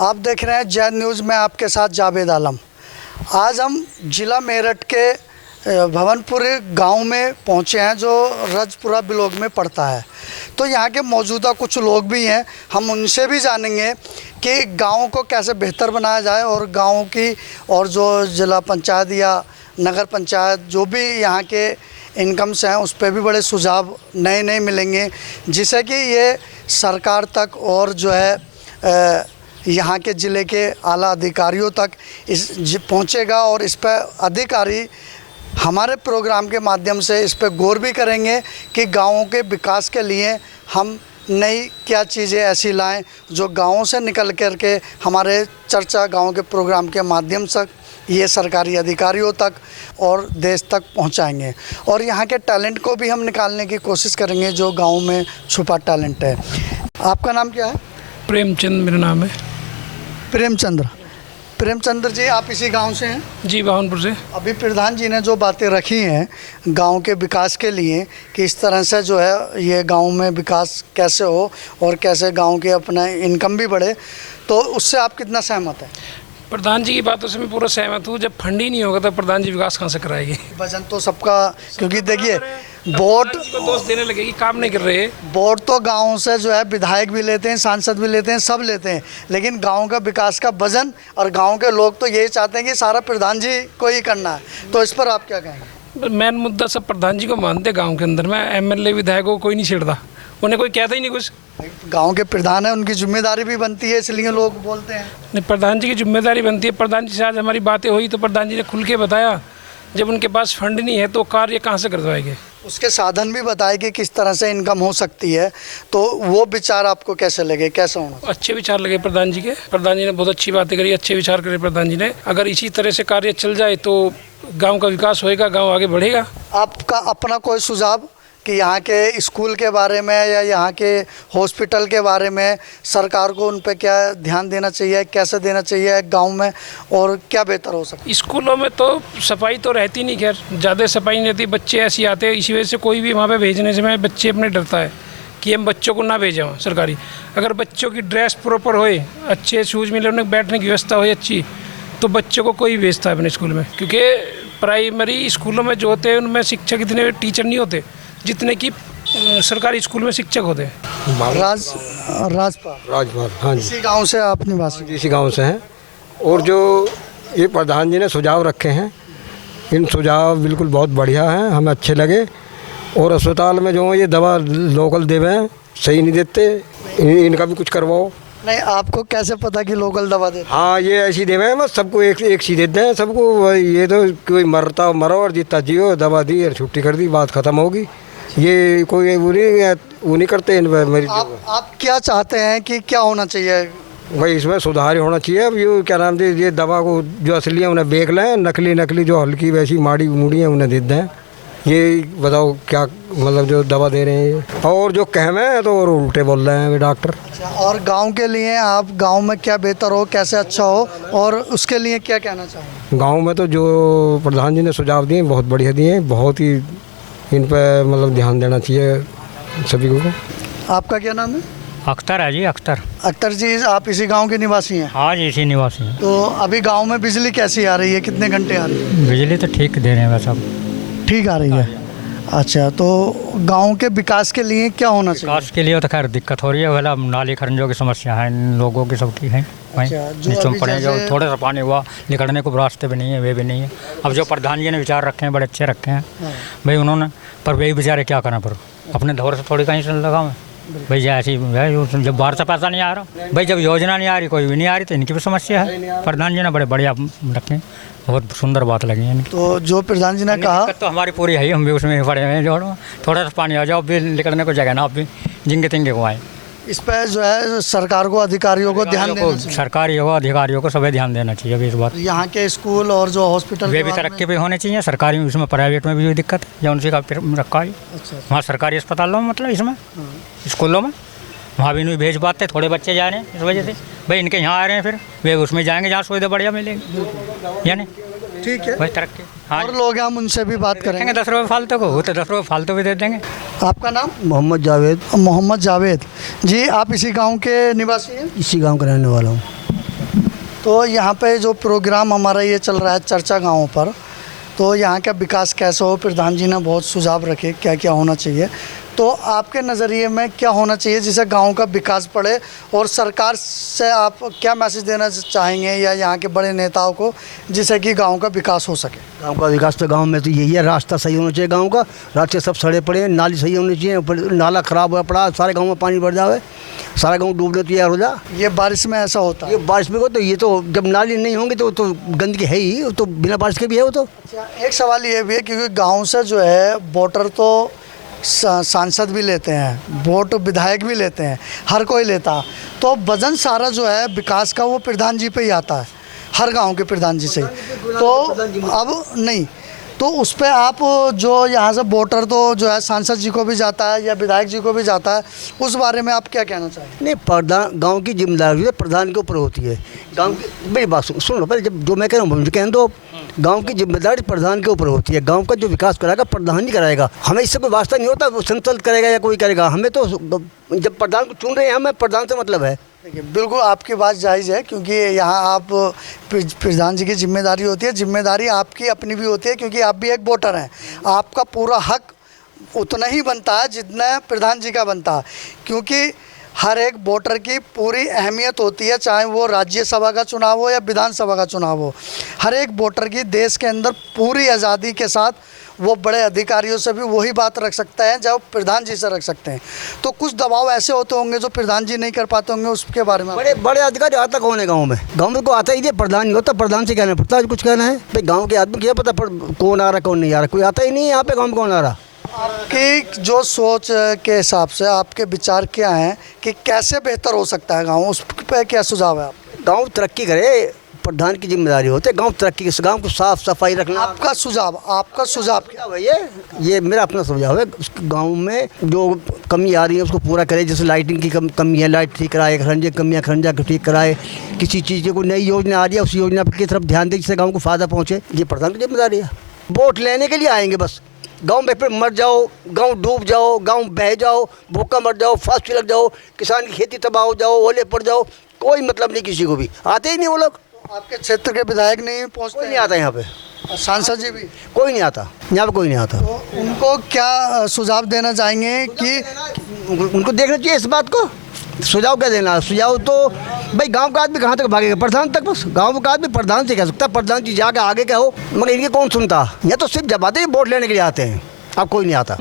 आप देख रहे हैं जैद न्यूज़ में आपके साथ जावेद आलम। आज हम ज़िला मेरठ के भवनपुर गांव में पहुंचे हैं जो रजपुरा ब्लॉक में पड़ता है। तो यहाँ के मौजूदा कुछ लोग भी हैं, हम उनसे भी जानेंगे कि गांव को कैसे बेहतर बनाया जाए और गांव की और जो ज़िला पंचायत या नगर पंचायत जो भी यहाँ के इनकम्स हैं उस पर भी बड़े सुझाव नए मिलेंगे, जिससे कि ये सरकार तक और जो है यहाँ के ज़िले के आला अधिकारियों तक इस पहुँचेगा और इस पर अधिकारी हमारे प्रोग्राम के माध्यम से इस पर गौर भी करेंगे कि गाँवों के विकास के लिए हम नई क्या चीज़ें ऐसी लाएं जो गाँवों से निकल कर के हमारे चर्चा गाँव के प्रोग्राम के माध्यम से ये सरकारी अधिकारियों तक और देश तक पहुंचाएंगे और यहाँ के टैलेंट को भी हम निकालने की कोशिश करेंगे जो गाँव में छुपा टैलेंट है। आपका नाम क्या है? प्रेमचंद मेरा नाम है। प्रेमचंद्र जी, आप इसी गांव से हैं? जी, भावनपुर से। अभी प्रधान जी ने जो बातें रखी हैं गांव के विकास के लिए कि इस तरह से जो है ये गांव में विकास कैसे हो और कैसे गांव के अपना इनकम भी बढ़े, तो उससे आप कितना सहमत हैं? प्रधान जी की बातों से मैं पूरा सहमत हूँ। जब फंड ही नहीं होगा तो प्रधान जी विकास कहाँ से कराएंगे? वजन तो सबका, क्योंकि देखिए वोट को दोष देने लगेगी, काम नहीं कर रहे। वोट तो गाँव से जो है विधायक भी लेते हैं, सांसद भी लेते हैं, सब लेते हैं, लेकिन गांव का विकास का वजन और गांव के लोग तो यही चाहते हैं कि सारा प्रधान जी को ही करना है। तो इस पर आप क्या कहेंगे? मेन मुद्दा सब प्रधान जी को मानते गाँव के अंदर में। एमएलए विधायकों को कोई नहीं छेड़ता, उन्हें कोई कहता ही नहीं कुछ। गांव के प्रधान है, उनकी जिम्मेदारी भी बनती है, इसलिए लोग बोलते हैं। नहीं, प्रधान जी की जिम्मेदारी बनती है। प्रधान जी से आज हमारी बातें हुई तो प्रधान जी ने खुल के बताया जब उनके पास फंड नहीं है तो कार्य कहाँ से करवाएंगे। उसके साधन भी बताए कि किस तरह से इनकम हो सकती है, तो वो विचार आपको कैसे लगे, कैसा होना? अच्छे विचार लगे प्रधान जी के। प्रधान जी ने बहुत अच्छी बातें करी, अच्छे विचार करे प्रधान जी ने। अगर इसी तरह से कार्य चल जाए तो गांव का विकास होएगा, गांव आगे बढ़ेगा। आपका अपना कोई सुझाव कि यहाँ के स्कूल के बारे में या यहाँ के हॉस्पिटल के बारे में सरकार को उन पर क्या ध्यान देना चाहिए, कैसे देना चाहिए गांव में, और क्या बेहतर हो सकता है? स्कूलों में तो सफाई तो रहती नहीं, खैर ज़्यादा सफाई नहीं रहती, बच्चे ऐसे आते हैं। इसी वजह से कोई भी वहाँ पे भेजने से मैं बच्चे अपने डरता है कि हम बच्चों को ना भेजें वहाँ सरकारी। अगर बच्चों की ड्रेस प्रॉपर होए, अच्छे शूज़ मिले, उन्हें बैठने की व्यवस्था हो अच्छी, तो बच्चों को कोई भेजता है अपने स्कूल में। क्योंकि प्राइमरी स्कूलों में जो होते हैं उनमें शिक्षक इतने टीचर नहीं होते जितने कि सरकारी स्कूल में शिक्षक होते हैं। राजपाल, हाँ जी। इसी गांव से आप निवासी? इसी गांव से हैं। और जो ये प्रधान जी ने सुझाव रखे हैं, इन सुझाव बिल्कुल बहुत बढ़िया हैं, हमें अच्छे लगे। और अस्पताल में जो ये दवा लोकल देवे हैं, सही नहीं देते, इनका भी कुछ करवाओ। नहीं, आपको कैसे पता कि लोकल दवा देते? हाँ, ये ऐसी देवे हैं, बस सबको एक सी देते हैं सबको। ये तो कोई मरता मरो और जीता जियो, दवा दी और छुट्टी कर दी, बात ख़त्म होगी। ये कोई वो नहीं करते इन मरीज को। आप क्या चाहते हैं कि क्या होना चाहिए? भाई इसमें सुधार होना चाहिए। अब ये क्या नाम दे, ये दवा को जो असली है उन्हें बेच लें, नकली जो हल्की वैसी माड़ी मूड़ी है उन्हें दे दें। ये बताओ क्या मतलब जो दवा दे रहे हैं, और जो कहमे हैं तो और उल्टे बोल रहे हैं डॉक्टर। और गांव के लिए आप गांव में क्या बेहतर हो, कैसे अच्छा हो, और उसके लिए क्या कहना चाहेंगे? गाँव में तो जो प्रधान जी ने सुझाव दिए बहुत बढ़िया दिए, बहुत ही इन पर मतलब ध्यान देना चाहिए सभी को। आपका क्या नाम है? अख्तर है जी, अख्तर। अख्तर जी, आप इसी गांव के निवासी हैं? हाँ जी, इसी निवासी हैं। तो अभी गांव में बिजली कैसी आ रही है, कितने घंटे आ रही है? बिजली तो ठीक दे रहे हैं बस, अब ठीक आ रही है। अच्छा, तो गांव के विकास के लिए क्या होना चाहिए? विकास के लिए तो खैर दिक्कत हो रही है, वाला नाली खरंजों की समस्या है इन लोगों की, सबकी है। नीचों पड़े जो थोड़ा सा पानी हुआ, निकलने को रास्ते भी नहीं है, वे भी नहीं है। अब जो प्रधान जी ने विचार रखे हैं बड़े अच्छे रखे हैं भाई उन्होंने, पर वही बेचारे क्या करना, पर अपने दौर से थोड़ी कहीं से लगा मैं भाई। ऐसी है जब बाहर से पैसा नहीं आ रहा भाई, जब योजना नहीं आ रही, कोई भी नहीं आ रही, तो इनकी भी समस्या है। प्रधान जी ने बड़े बढ़िया रखे, बहुत सुंदर बात लगी है। तो जो प्रधान जी ने कहा तो हमारी पूरी है ही, हम भी उसमें पड़े हुए हैं। जो थोड़ा सा पानी आ जाओ, भी निकलने को जगह ना, आप भी जिंगे तिंगे को आए। इस पर जो है सरकार को, अधिकारियों को ध्यान देना चाहिए। सरकारी हो, अधिकारियों को सभी ध्यान देना चाहिए अभी इस बात। यहाँ के स्कूल और जो हॉस्पिटल वे भी तरक्की भी होने चाहिए, सरकारी में, इसमें प्राइवेट में भी दिक्कत है जो उनसे का रखा है। वहाँ सरकारी अस्पतालों में, मतलब इसमें स्कूलों में वहाँ भी नहीं भेज पाते, थोड़े बच्चे जा रहे हैं इस वजह से भाई, इनके यहाँ आ रहे हैं, फिर वे उसमें जाएंगे जहाँ सुविधा बढ़िया मिलेगी, यानी ठीक है भाई तरक्की। हाँ, और लोग हैं, हम उनसे भी बात करेंगे। 10 रुपये फालतू को हो तो 10 रुपये फालतू भी दे देंगे। आपका नाम? मोहम्मद जावेद। मोहम्मद जावेद जी, आप इसी गांव के निवासी हैं? इसी गांव का रहने वाला हूँ। तो यहाँ पे जो प्रोग्राम हमारा ये चल रहा है चर्चा गाँव पर, तो यहाँ का विकास कैसा हो, प्रधान जी ने बहुत सुझाव रखे क्या क्या होना चाहिए। तो आपके नज़रिए में क्या होना चाहिए जिससे गांव का विकास बढ़े, और सरकार से आप क्या मैसेज देना चाहेंगे या यहाँ के बड़े नेताओं को जिससे कि गांव का विकास हो सके? गांव का विकास तो गांव में तो यही है, रास्ता सही होना चाहिए गांव का, रास्ते सब सड़े पड़े हैं, नाली सही होनी चाहिए, नाला ख़राब हुआ पड़ा, सारे गांव में पानी भर जाए, सारा गांव डूबने तैयार हो जा। ये बारिश में ऐसा होता है? ये बारिश में को तो ये तो जब नाली नहीं होंगी तो गंदगी है ही, तो बिना बारिश के भी है वो तो। एक सवाल ये भी है क्योंकि गांव से जो है वोटर तो सांसद भी लेते हैं, वोट विधायक भी लेते हैं, हर कोई लेता, तो वजन सारा जो है विकास का वो प्रधान जी पे ही आता है, हर गांव के प्रधान जी से ही। तो अब नहीं, तो उस पर आप जो यहाँ से वोटर तो जो है सांसद जी को भी जाता है या विधायक जी को भी जाता है, उस बारे में आप क्या कहना चाहेंगे? नहीं, प्रधान गांव की जिम्मेदारी है प्रधान के ऊपर होती है। गांव की मेरी बात सुन लो पहले, जब जो मैं कह रहा हूँ मुझे कहने दो। गांव की जिम्मेदारी प्रधान के ऊपर होती है, गांव का जो विकास कराएगा प्रधान ही कराएगा, हमें इससे कोई वास्ता नहीं होता वो संसद करेगा या कोई करेगा, हमें तो जब प्रधान को चुन रहे हैं हमें प्रधान से मतलब है। देखिए बिल्कुल आपकी बात जायज़ है क्योंकि यहाँ आप प्रधान जी की जिम्मेदारी होती है, जिम्मेदारी आपकी अपनी भी होती है क्योंकि आप भी एक वोटर हैं, आपका पूरा हक उतना ही बनता है जितना प्रधान जी का बनता है, क्योंकि हर एक वोटर की पूरी अहमियत होती है, चाहे वो राज्यसभा का चुनाव हो या विधानसभा का चुनाव हो। हर एक वोटर की देश के अंदर पूरी आज़ादी के साथ वो बड़े अधिकारियों से भी वही बात रख सकते हैं जो प्रधान जी से रख सकते हैं। तो कुछ दबाव ऐसे होते होंगे जो प्रधान जी नहीं कर पाते होंगे, उसके बारे में बड़े बड़े अधिकारी आता कौन है गांव में? गांव में को आता ही नहीं, प्रधान नहीं होता, प्रधान से कहना पड़ता है कुछ कहना है भाई। गांव के आदमी को क्या पता कौन आ रहा कौन नहीं आ रहा, कोई आता ही नहीं है यहाँ पे गाँव में कौन आ रहा। आपकी जो सोच के हिसाब से आपके विचार क्या हैं कि कैसे बेहतर हो सकता है गाँव, उस पर क्या सुझाव है आप? गाँव तरक्की करे, प्रधान की जिम्मेदारी होती है गांव तरक्की के, गांव को साफ सफाई रखना। आपका सुझाव क्या है? ये मेरा अपना सुझाव है, गांव में जो कमी आ रही है उसको पूरा करे, जैसे लाइटिंग की कमी है, लाइट ठीक कराए, खरंजा को ठीक कराए, किसी चीज़ की कोई नई योजना आ रही है उस योजना की तरफ ध्यान दे जिससे गाँव को फ़ायदा पहुँचे, ये प्रधान की जिम्मेदारी है। वोट लेने के लिए आएंगे बस, गांव में फिर मर जाओ, गांव डूब जाओ, गांव बह जाओ, भूखा मर जाओ, फांसी लग जाओ, किसान की खेती तबाह हो जाओ, ओले पड़ जाओ, कोई मतलब नहीं किसी को भी, आते ही नहीं वो लोग। आपके क्षेत्र के विधायक नहीं पहुँचते? कोई नहीं आता यहाँ पे, सांसद जी भी कोई नहीं आता यहाँ पे, कोई नहीं आता। तो उनको क्या सुझाव देना चाहेंगे कि उनको देखना चाहिए इस बात को? सुझाव क्या देना? सुझाव तो भाई गांव का आदमी कहाँ तक भागेगा, प्रधान तक, बस गांव का आदमी प्रधान से कह सकता है, प्रधान जी जाके आगे क्या हो, मगर इनके कौन सुनता। या तो सिर्फ जब आते हैं वोट लेने के लिए आते हैं, अब कोई नहीं आता।